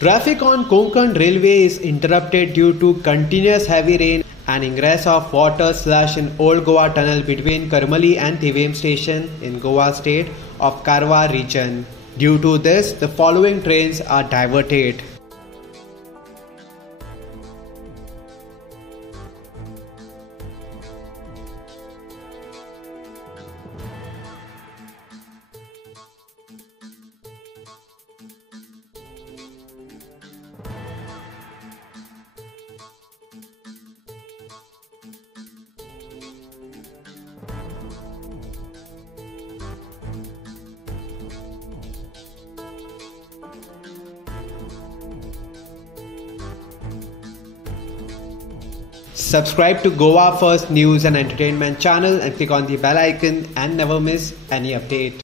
Traffic on Konkan Railway is interrupted due to continuous heavy rain and ingress of water slush in Old Goa Tunnel between Karmali and Thivim station in Goa state of Karwar region. Due to this, the following trains are diverted. Subscribe to Goa First News and Entertainment channel and click on the bell icon and never miss any update.